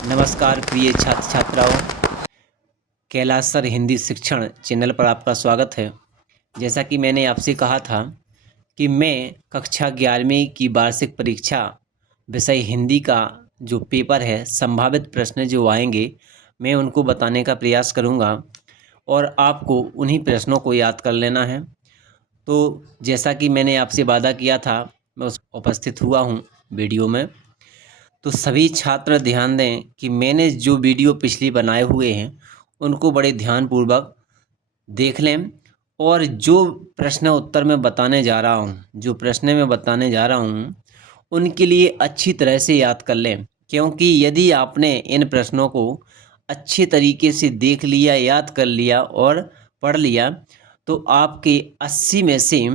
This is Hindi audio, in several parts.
नमस्कार प्रिय छात्र छात्राओं, कैलाश सर हिंदी शिक्षण चैनल पर आपका स्वागत है। जैसा कि मैंने आपसे कहा था कि मैं कक्षा 11वीं की वार्षिक परीक्षा विषय हिंदी का जो पेपर है, संभावित प्रश्न जो आएंगे, मैं उनको बताने का प्रयास करूंगा और आपको उन्हीं प्रश्नों को याद कर लेना है। तो जैसा कि मैंने आपसे वादा किया था, मैं उस उपस्थित हुआ हूँ वीडियो में। तो सभी छात्र ध्यान दें कि मैंने जो वीडियो पिछली बनाए हुए हैं उनको बड़े ध्यानपूर्वक देख लें और जो प्रश्न उत्तर मैं बताने जा रहा हूँ, उनके लिए अच्छी तरह से याद कर लें, क्योंकि यदि आपने इन प्रश्नों को अच्छे तरीके से देख लिया, याद कर लिया और पढ़ लिया तो आपके 80 में से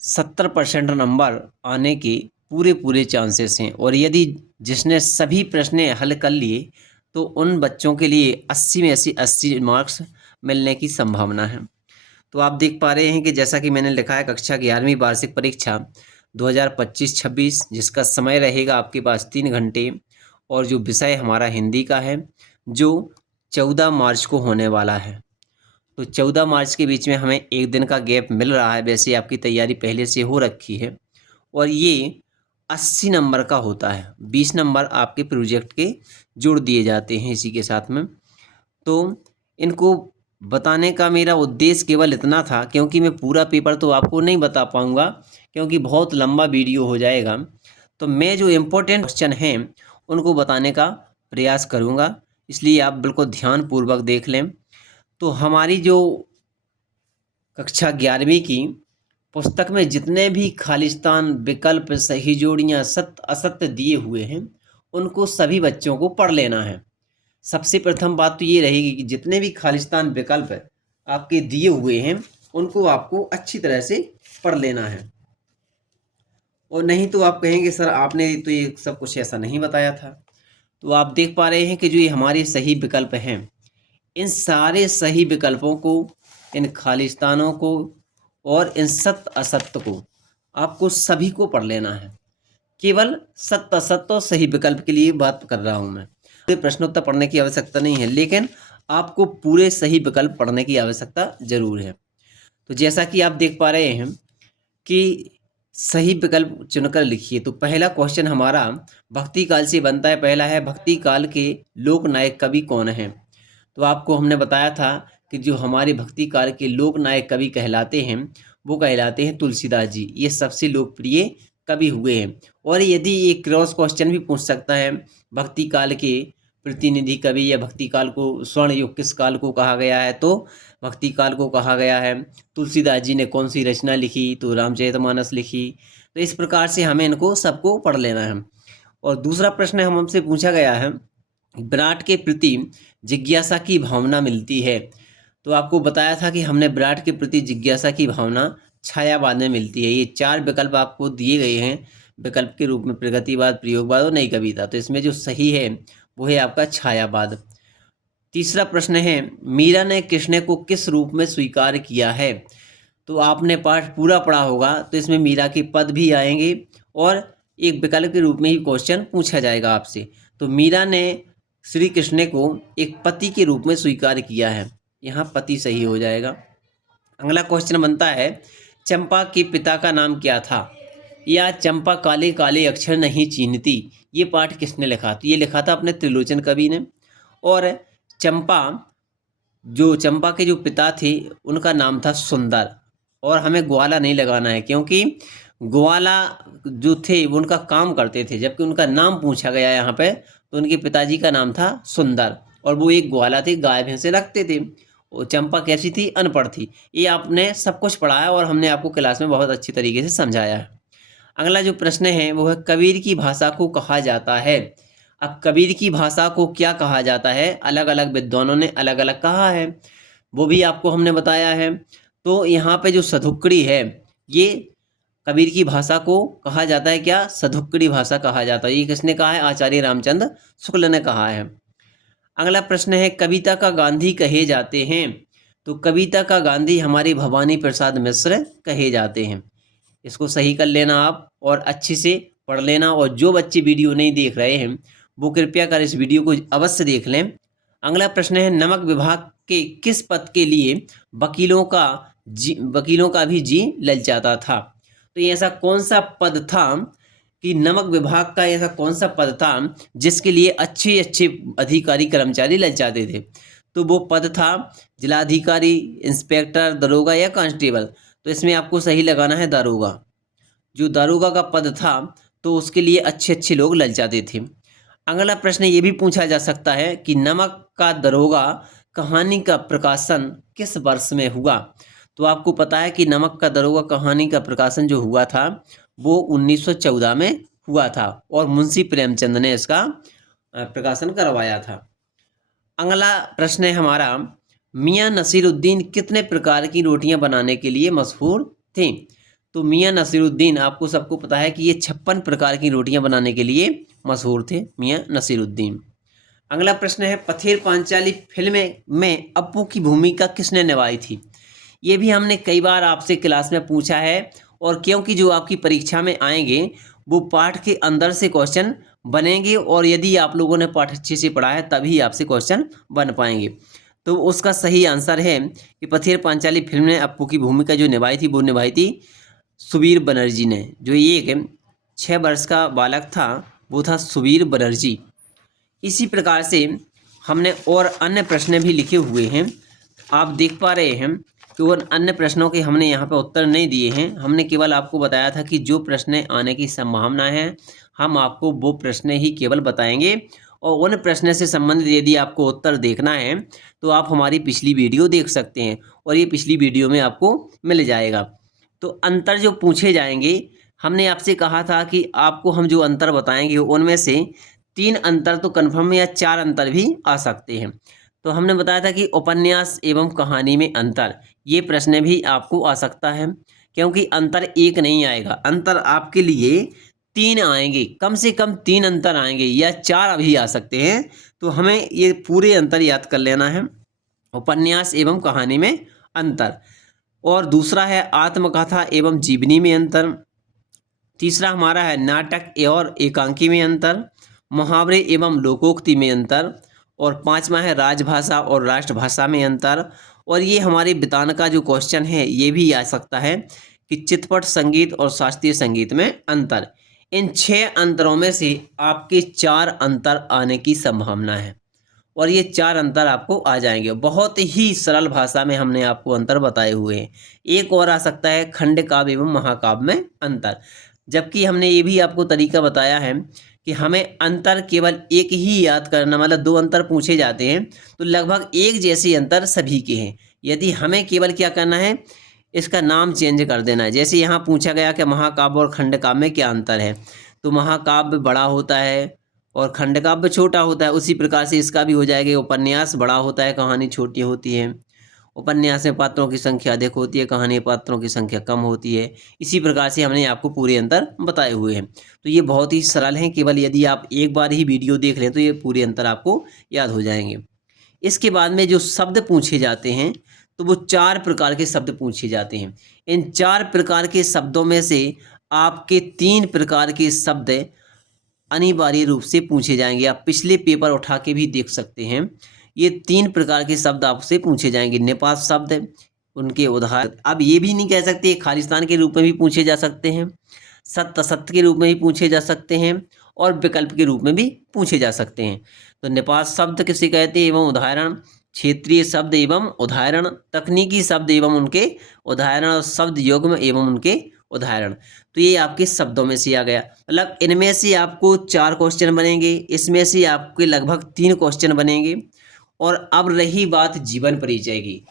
70% नंबर आने के पूरे चांसेस हैं। और यदि जिसने सभी प्रश्न हल कर लिए तो उन बच्चों के लिए 80 में से 80 मार्क्स मिलने की संभावना है। तो आप देख पा रहे हैं कि जैसा कि मैंने लिखा है, कक्षा 11वीं वार्षिक परीक्षा 2025-26, जिसका समय रहेगा आपके पास 3 घंटे और जो विषय हमारा हिंदी का है, जो 14 मार्च को होने वाला है। तो 14 मार्च के बीच में हमें एक दिन का गैप मिल रहा है। वैसे आपकी तैयारी पहले से हो रखी है और ये 80 नंबर का होता है। 20 नंबर आपके प्रोजेक्ट के जोड़ दिए जाते हैं इसी के साथ में। तो इनको बताने का मेरा उद्देश्य केवल इतना था, क्योंकि मैं पूरा पेपर तो आपको नहीं बता पाऊँगा क्योंकि बहुत लंबा वीडियो हो जाएगा। तो मैं जो इम्पोर्टेंट क्वेश्चन हैं उनको बताने का प्रयास करूँगा, इसलिए आप बिल्कुल ध्यानपूर्वक देख लें। तो हमारी जो कक्षा 11वीं की पुस्तक में जितने भी खालिस्तान, विकल्प, सही जोड़ियाँ, सत्य असत्य दिए हुए हैं उनको सभी बच्चों को पढ़ लेना है। सबसे प्रथम बात तो ये रहेगी कि जितने भी खालिस्तान विकल्प आपके दिए हुए हैं उनको आपको अच्छी तरह से पढ़ लेना है। और नहीं तो आप कहेंगे सर आपने तो ये सब कुछ ऐसा नहीं बताया था। तो आप देख पा रहे हैं कि जो ये हमारे सही विकल्प हैं, इन सारे सही विकल्पों को, इन खालिस्तानों को और इन सत्य असत्य को आपको सभी को पढ़ लेना है। केवल सत्य असत्य और सही विकल्प के लिए बात कर रहा हूं मैं। पूरे प्रश्नोत्तर पढ़ने की आवश्यकता नहीं है, लेकिन आपको पूरे सही विकल्प पढ़ने की आवश्यकता जरूर है। तो जैसा कि आप देख पा रहे हैं कि सही विकल्प चुनकर लिखिए। तो पहला क्वेश्चन हमारा भक्ति काल से बनता है। पहला है, भक्ति काल के लोक नायक कवि कौन हैं? तो आपको हमने बताया था कि जो हमारे भक्ति काल के लोक नायक कवि कहलाते हैं वो कहलाते हैं तुलसीदास जी। ये सबसे लोकप्रिय कवि हुए हैं। और यदि ये क्रॉस क्वेश्चन भी पूछ सकता है, भक्ति काल के प्रतिनिधि कवि या भक्ति काल को स्वर्ण युग किस काल को कहा गया है, तो भक्ति काल को कहा गया है। तुलसीदास जी ने कौन सी रचना लिखी? तो रामचरितमानस लिखी। तो इस प्रकार से हमें इनको सबको पढ़ लेना है। और दूसरा प्रश्न हमसे पूछा गया है, विराट के प्रति जिज्ञासा की भावना मिलती है। तो आपको बताया था कि हमने विराट के प्रति जिज्ञासा की भावना छायावाद में मिलती है। ये 4 विकल्प आपको दिए गए हैं विकल्प के रूप में, प्रगतिवाद, प्रयोगवाद और नई कविता। तो इसमें जो सही है वो है आपका छायावाद। तीसरा प्रश्न है, मीरा ने कृष्ण को किस रूप में स्वीकार किया है? तो आपने पाठ पूरा पढ़ा होगा तो इसमें मीरा के पद भी आएंगे और एक विकल्प के रूप में ही क्वेश्चन पूछा जाएगा आपसे। तो मीरा ने श्री कृष्ण को एक पति के रूप में स्वीकार किया है, यहाँ पति सही हो जाएगा। अगला क्वेश्चन बनता है, चंपा के पिता का नाम क्या था? या चंपा काले काले अक्षर नहीं चीन्हती, ये पाठ किसने लिखा? तो ये लिखा था अपने त्रिलोचन कवि ने। और चंपा के जो पिता थे उनका नाम था सुंदर। और हमें ग्वाला नहीं लगाना है, क्योंकि ग्वाला जो थे वो उनका काम करते थे, जबकि उनका नाम पूछा गया यहाँ पे तो उनके पिताजी का नाम था सुंदर और वो एक ग्वाला थे, गाय भैंसे रखते थे। और चंपा कैसी थी? अनपढ़ थी। ये आपने सब कुछ पढ़ा है और हमने आपको क्लास में बहुत अच्छी तरीके से समझाया है। अगला जो प्रश्न है वो है, कबीर की भाषा को कहा जाता है। अब कबीर की भाषा को क्या कहा जाता है? अलग अलग विद्वानों ने अलग अलग कहा है, वो भी आपको हमने बताया है। तो यहाँ पे जो सधुक्कड़ी है, ये कबीर की भाषा को कहा जाता है क्या? सधुक्कड़ी भाषा कहा जाता है। ये किसने कहा है? आचार्य रामचंद्र शुक्ल ने कहा है। अगला प्रश्न है, कविता का गांधी कहे जाते हैं। तो कविता का गांधी हमारे भवानी प्रसाद मिश्र कहे जाते हैं। इसको सही कर लेना आप और अच्छे से पढ़ लेना। और जो बच्चे वीडियो नहीं देख रहे हैं वो कृपया कर इस वीडियो को अवश्य देख लें। अगला प्रश्न है, नमक विभाग के किस पद के लिए वकीलों का भी जी ललचाता था? तो ये ऐसा कौन सा पद था कि नमक विभाग का ऐसा कौन सा पद था जिसके लिए अच्छे अच्छे अधिकारी कर्मचारी ललचाते थे? तो वो पद था जिलाधिकारी, इंस्पेक्टर, दरोगा या कांस्टेबल। तो इसमें आपको सही लगाना है दारोगा। जो दारोगा का पद था तो उसके लिए अच्छे अच्छे लोग ललचाते थे। अगला प्रश्न ये भी पूछा जा सकता है कि नमक का दरोगा कहानी का प्रकाशन किस वर्ष में हुआ? तो आपको पता है कि नमक का दरोगा कहानी का प्रकाशन जो हुआ था वो 1914 में हुआ था और मुंशी प्रेमचंद ने इसका प्रकाशन करवाया था। अगला प्रश्न है हमारा, मियां नसीरुद्दीन कितने प्रकार की रोटियां बनाने के लिए मशहूर थे? तो मियां नसीरुद्दीन आपको सबको पता है कि ये 56 प्रकार की रोटियां बनाने के लिए मशहूर थे मियां नसीरुद्दीन। अगला प्रश्न है, पथेर पांचाली फिल्म में अप्पू की भूमिका किसने निभाई थी? ये भी हमने कई बार आपसे क्लास में पूछा है और क्योंकि जो आपकी परीक्षा में आएंगे वो पाठ के अंदर से क्वेश्चन बनेंगे और यदि आप लोगों ने पाठ अच्छे से पढ़ा है तभी आपसे क्वेश्चन बन पाएंगे। तो उसका सही आंसर है कि पथेर पांचाली फिल्म में अप्पू की भूमिका जो निभाई थी वो निभाई थी सुबीर बनर्जी ने। जो ये 6 वर्ष का बालक था वो था सुबीर बनर्जी। इसी प्रकार से हमने और अन्य प्रश्न भी लिखे हुए हैं, आप देख पा रहे हैं कि और अन्य प्रश्नों के हमने यहाँ पे उत्तर नहीं दिए हैं। हमने केवल आपको बताया था कि जो प्रश्न आने की संभावना है हम आपको वो प्रश्न ही केवल बताएंगे और उन प्रश्न से संबंधित यदि आपको उत्तर देखना है तो आप हमारी पिछली वीडियो देख सकते हैं और ये पिछली वीडियो में आपको मिल जाएगा। तो अंतर जो पूछे जाएंगे, हमने आपसे कहा था कि आपको हम जो अंतर बताएंगे उनमें से 3 अंतर तो कन्फर्म या 4 अंतर भी आ सकते हैं। तो हमने बताया था कि उपन्यास एवं कहानी में अंतर, ये प्रश्न भी आपको आ सकता है क्योंकि अंतर एक नहीं आएगा, अंतर आपके लिए 3 आएंगे, कम से कम 3 अंतर आएंगे या 4 भी आ सकते हैं। तो हमें ये पूरे अंतर याद कर लेना है, उपन्यास एवं कहानी में अंतर। और दूसरा है आत्मकथा एवं जीवनी में अंतर। तीसरा हमारा है नाटक और एकांकी में अंतर, मुहावरे एवं लोकोक्ति में अंतर। और 5वां है राजभाषा और राष्ट्रभाषा में अंतर। और ये हमारे बितान का जो क्वेश्चन है ये भी आ सकता है कि चितपट संगीत और शास्त्रीय संगीत में अंतर। इन 6 अंतरों में से आपके 4 अंतर आने की संभावना है और ये 4 अंतर आपको आ जाएंगे। बहुत ही सरल भाषा में हमने आपको अंतर बताए हुए हैं। एक और आ सकता है खंड काव्य एवं महाकाव्य में अंतर, जबकि हमने ये भी आपको तरीका बताया है कि हमें अंतर केवल एक ही याद करना, मतलब 2 अंतर पूछे जाते हैं तो लगभग एक जैसे अंतर सभी के हैं। यदि हमें केवल क्या करना है, इसका नाम चेंज कर देना है। जैसे यहाँ पूछा गया कि महाकाव्य और खंड काव्य में क्या अंतर है, तो महाकाव्य बड़ा होता है और खंड काव्य छोटा होता है। उसी प्रकार से इसका भी हो जाएगा, उपन्यास बड़ा होता है, कहानी छोटी होती है। उपन्यास में पात्रों की संख्या अधिक होती है, कहानी में पात्रों की संख्या कम होती है। इसी प्रकार से हमने आपको पूरे अंतर बताए हुए हैं। तो ये बहुत ही सरल हैं, केवल यदि आप एक बार ही वीडियो देख लें तो ये पूरे अंतर आपको याद हो जाएंगे। इसके बाद में जो शब्द पूछे जाते हैं तो वो 4 प्रकार के शब्द पूछे जाते हैं। इन 4 प्रकार के शब्दों में से आपके 3 प्रकार के शब्द अनिवार्य रूप से पूछे जाएंगे। आप पिछले पेपर उठा के भी देख सकते हैं। ये 3 प्रकार के शब्द आपसे पूछे जाएंगे। निपात शब्द, उनके उदाहरण, अब ये भी नहीं कह सकते, खालिस्तान के रूप में भी पूछे जा सकते हैं, सत्य असत्य के रूप में भी पूछे जा सकते हैं और विकल्प के रूप में भी पूछे जा सकते हैं। तो निपात शब्द किसे कहते हैं एवं उदाहरण, क्षेत्रीय शब्द एवं उदाहरण, तकनीकी शब्द एवं उनके उदाहरण और शब्द युग्म एवं उनके उदाहरण। तो ये आपके शब्दों में से आ गया। मतलब इनमें से आपको 4 क्वेश्चन बनेंगे, इसमें से आपके लगभग 3 क्वेश्चन बनेंगे। और अब रही बात जीवन परिचय की,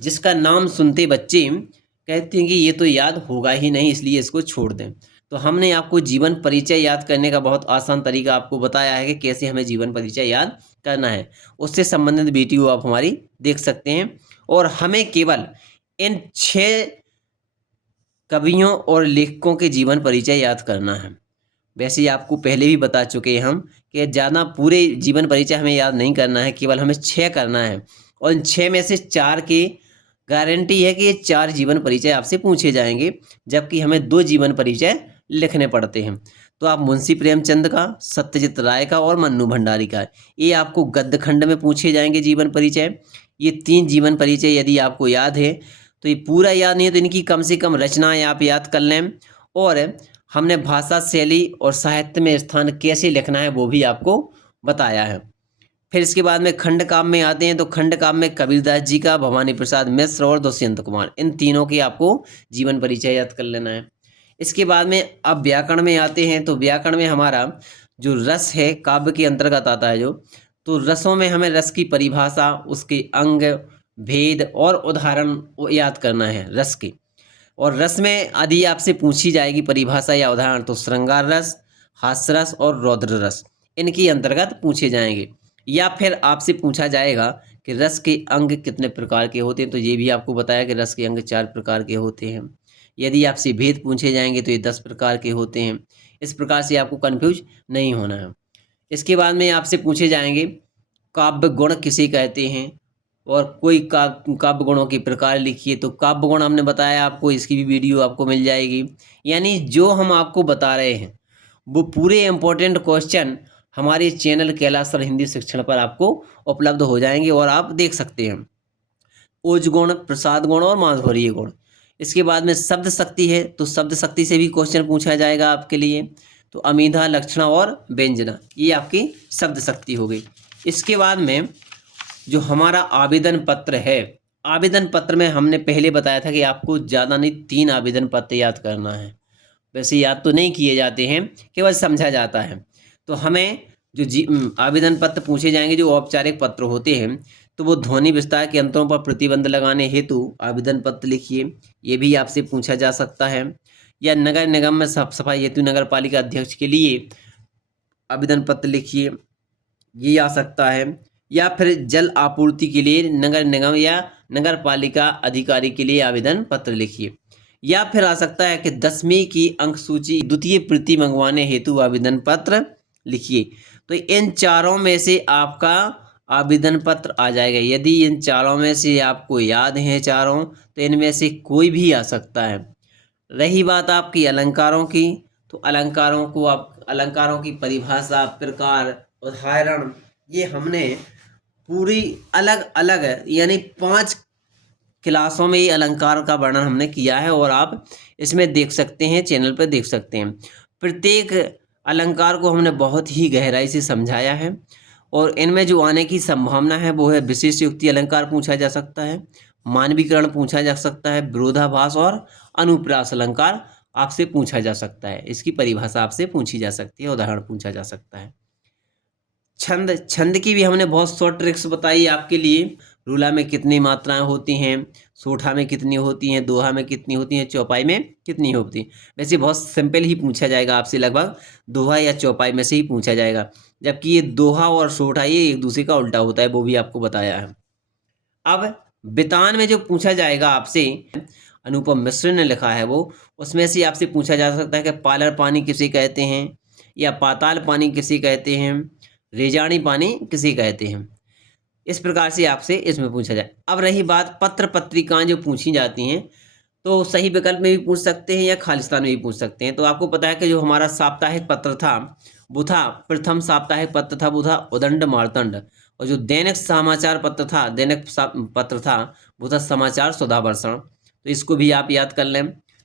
जिसका नाम सुनते बच्चे कहते हैं कि ये तो याद होगा ही नहीं, इसलिए इसको छोड़ दें। तो हमने आपको जीवन परिचय याद करने का बहुत आसान तरीका आपको बताया है कि कैसे हमें जीवन परिचय याद करना है। उससे संबंधित वीडियो आप हमारी देख सकते हैं। और हमें केवल इन 6 कवियों और लेखकों के जीवन परिचय याद करना है। वैसे आपको पहले भी बता चुके हैं हम कि ज़्यादा पूरे जीवन परिचय हमें याद नहीं करना है, केवल हमें 6 करना है। और इन 6 में से 4 की गारंटी है कि ये 4 जीवन परिचय आपसे पूछे जाएंगे, जबकि हमें 2 जीवन परिचय लिखने पड़ते हैं। तो आप मुंशी प्रेमचंद का, सत्यजीत राय का और मन्नू भंडारी का, ये आपको गद्य खंड में पूछे जाएंगे जीवन परिचय। ये 3 जीवन परिचय यदि आपको याद है, तो ये पूरा याद नहीं है तो इनकी कम से कम रचनाएं आप याद कर लें। और हमने भाषा शैली और साहित्य में स्थान कैसे लिखना है वो भी आपको बताया है। फिर इसके बाद में खंड काव्य में आते हैं, तो खंड काव्य में कबीरदास जी का, भवानी प्रसाद मिश्र और दुष्यंत कुमार, इन तीनों की आपको जीवन परिचय याद कर लेना है। इसके बाद में अब व्याकरण में आते हैं, तो व्याकरण में हमारा जो रस है काव्य के अंतर्गत आता है जो, तो रसों में हमें रस की परिभाषा, उसके अंग, भेद और उदाहरण याद करना है रस की। और रस में यदि आपसे पूछी जाएगी परिभाषा या उदाहरण, तो श्रृंगार रस, हास्य रस और रौद्र रस इनके अंतर्गत पूछे जाएंगे। या फिर आपसे पूछा जाएगा कि रस के अंग कितने प्रकार के होते हैं, तो ये भी आपको बताया कि रस के अंग 4 प्रकार के होते हैं। यदि आपसे भेद पूछे जाएंगे तो ये 10 प्रकार के होते हैं। इस प्रकार से आपको कन्फ्यूज नहीं होना है। इसके बाद में आपसे पूछे जाएंगे काव्य गुण किसे कहते हैं, और कोई काव्य गुणों के प्रकार लिखिए। तो काव्य गुण हमने बताया आपको, इसकी भी वीडियो आपको मिल जाएगी। यानी जो हम आपको बता रहे हैं वो पूरे इंपॉर्टेंट क्वेश्चन हमारे चैनल कैलाश सर हिंदी शिक्षण पर आपको उपलब्ध हो जाएंगे और आप देख सकते हैं। ओज गुण, प्रसाद गुण और माधुर्य गुण। इसके बाद में शब्द शक्ति है, तो शब्द शक्ति से भी क्वेश्चन पूछा जाएगा आपके लिए। तो अमीधा, लक्षणा और व्यंजना, ये आपकी शब्द शक्ति हो गई। इसके बाद में जो हमारा आवेदन पत्र है, आवेदन पत्र में हमने पहले बताया था कि आपको ज़्यादा नहीं 3 आवेदन पत्र याद करना है। वैसे याद तो नहीं किए जाते हैं, केवल समझा जाता है। तो हमें जो आवेदन पत्र पूछे जाएंगे जो औपचारिक पत्र होते हैं, तो वो ध्वनि विस्तार के अंतरों पर प्रतिबंध लगाने हेतु आवेदन पत्र लिखिए, ये भी आपसे पूछा जा सकता है। या नगर निगम में साफ सफाई हेतु नगर पालिका अध्यक्ष के लिए आवेदन पत्र लिखिए, ये आ सकता है। या फिर जल आपूर्ति के लिए नगर निगम या नगर पालिका अधिकारी के लिए आवेदन पत्र लिखिए। या फिर आ सकता है कि 10वीं की अंक सूची द्वितीय प्रति मंगवाने हेतु आवेदन पत्र लिखिए। तो इन चारों में से आपका आवेदन पत्र आ जाएगा। यदि इन चारों में से आपको याद है चारों, तो इनमें से कोई भी आ सकता है। रही बात आपकी अलंकारों की, तो अलंकारों की परिभाषा, प्रकार, उदाहरण, ये हमने पूरी अलग अलग यानी 5 क्लासों में ये अलंकार का वर्णन हमने किया है और आप इसमें देख सकते हैं, चैनल पर देख सकते हैं। प्रत्येक अलंकार को हमने बहुत ही गहराई से समझाया है और इनमें जो आने की संभावना है वो है विशेष युक्ति अलंकार पूछा जा सकता है, मानवीकरण पूछा जा सकता है, विरोधाभास और अनुप्रास अलंकार आपसे पूछा जा सकता है। इसकी परिभाषा आपसे पूछी जा सकती है, उदाहरण पूछा जा सकता है। छंद की भी हमने बहुत शॉर्ट ट्रिक्स बताई आपके लिए। रूला में कितनी मात्राएं होती हैं, सोठा में कितनी होती हैं, दोहा में कितनी होती हैं, चौपाई में कितनी होती हैं। वैसे बहुत सिंपल ही पूछा जाएगा आपसे, लगभग दोहा या चौपाई में से ही पूछा जाएगा, जबकि ये दोहा और सोठा ये एक दूसरे का उल्टा होता है, वो भी आपको बताया है। अब बितान में जो पूछा जाएगा आपसे, अनुपम मिश्र ने लिखा है वो, उसमें से आपसे पूछा जा सकता है कि पालर पानी किसे कहते हैं, या पाताल पानी किसे कहते हैं, रेजानी पानी किसे कहते हैं। इस प्रकार से आपसे इसमें पूछा जाए। अब रही बात पत्र पत्रिकाएं जो पूछी जाती हैं, तो सही विकल्प में भी पूछ सकते हैं या खालिस्तान में भी पूछ सकते हैं। तो आपको पता है कि जो हमारा साप्ताहिक पत्र था वो था, प्रथम साप्ताहिक पत्र था वो था उदंड मार्तंड, और जो दैनिक समाचार पत्र था, दैनिक पत्र था वो था समाचार सुधावर्षण। तो इसको भी आप याद कर लें।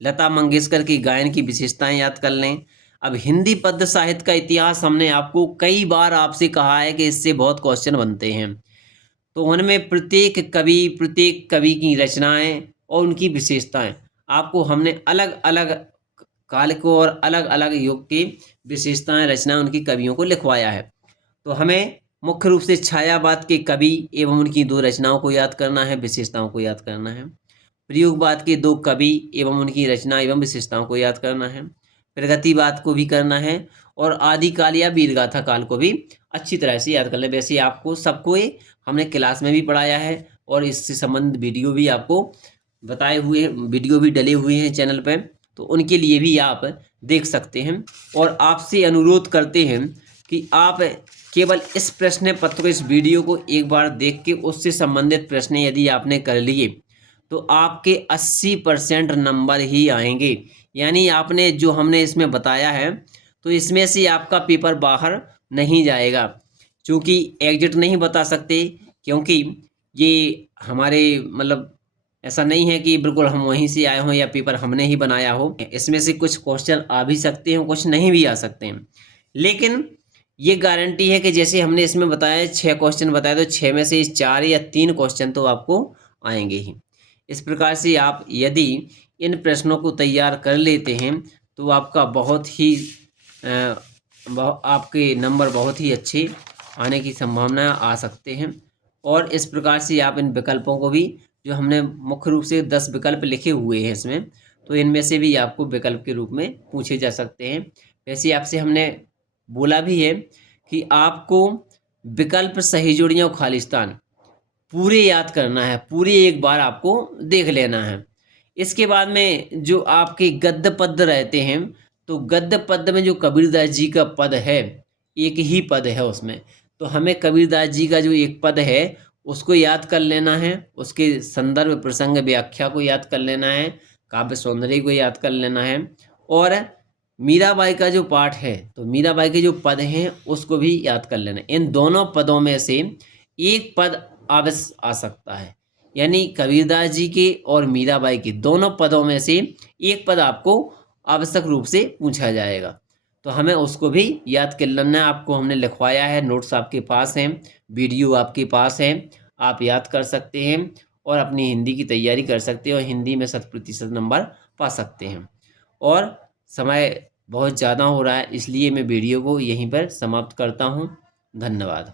लता मंगेशकर की गायन की विशेषताएं याद कर लें। अब हिंदी पद्य साहित्य का इतिहास हमने आपको कई बार आपसे कहा है कि इससे बहुत क्वेश्चन बनते हैं, तो उनमें प्रत्येक कवि की रचनाएं और उनकी विशेषताएं आपको हमने अलग अलग काल को और अलग अलग युग की विशेषताएं, रचनाएं, उनकी कवियों को लिखवाया है। तो हमें मुख्य रूप से छायावाद के कवि एवं उनकी 2 रचनाओं को याद करना है, विशेषताओं को याद करना है। प्रयोगवाद के 2 कवि एवं उनकी रचना एवं विशेषताओं को याद करना है। प्रगतिवाद को भी करना है और आदिकाल या वीरगाथा काल को भी अच्छी तरह से याद कर लें। वैसे आपको सबको हमने क्लास में भी पढ़ाया है और इससे संबंधित वीडियो भी आपको बताए हुए हैं, वीडियो भी डले हुए हैं चैनल पर, तो उनके लिए भी आप देख सकते हैं। और आपसे अनुरोध करते हैं कि आप केवल इस प्रश्न पत्र को, इस वीडियो को एक बार देख के उससे संबंधित प्रश्न यदि आपने कर लिए तो आपके 80% नंबर ही आएंगे। यानी आपने जो हमने इसमें बताया है तो इसमें से आपका पेपर बाहर नहीं जाएगा। चूँकि एग्ज़िट नहीं बता सकते, क्योंकि ये हमारे मतलब ऐसा नहीं है कि बिल्कुल हम वहीं से आए हों या पेपर हमने ही बनाया हो। इसमें से कुछ क्वेश्चन आ भी सकते हैं, कुछ नहीं भी आ सकते हैं। लेकिन ये गारंटी है कि जैसे हमने इसमें बताया 6 क्वेश्चन बताए, तो 6 में से 4 या 3 क्वेश्चन तो आपको आएँगे ही। इस प्रकार से आप यदि इन प्रश्नों को तैयार कर लेते हैं, तो आपका बहुत ही आपके नंबर बहुत ही अच्छे आने की संभावना आ सकते हैं। और इस प्रकार से आप इन विकल्पों को भी, जो हमने मुख्य रूप से 10 विकल्प लिखे हुए हैं इसमें, तो इनमें से भी आपको विकल्प के रूप में पूछे जा सकते हैं। वैसे आपसे हमने बोला भी है कि आपको विकल्प सही जोड़ियाँ और खालिस्तान पूरे याद करना है, पूरे एक बार आपको देख लेना है। इसके बाद में जो आपके गद्य पद्य रहते हैं, तो गद्य पद्य में जो कबीरदास जी का पद है, एक ही पद है उसमें, तो हमें कबीरदास जी का जो एक पद है उसको याद कर लेना है, उसके संदर्भ प्रसंग व्याख्या को याद कर लेना है, काव्य सौंदर्य को याद कर लेना है, और मीराबाई का जो पाठ है, तो मीराबाई के जो पद हैं उसको भी याद कर लेना है। इन दोनों पदों में से एक पद अवश्य आ सकता है, यानी कबीरदास जी के और मीराबाई के दोनों पदों में से एक पद आपको आवश्यक रूप से पूछा जाएगा, तो हमें उसको भी याद कर लेना है। आपको हमने लिखवाया है, नोट्स आपके पास हैं, वीडियो आपके पास है, आप याद कर सकते हैं और अपनी हिंदी की तैयारी कर सकते हैं और हिंदी में 100% नंबर पा सकते हैं। और समय बहुत ज़्यादा हो रहा है, इसलिए मैं वीडियो को यहीं पर समाप्त करता हूँ। धन्यवाद।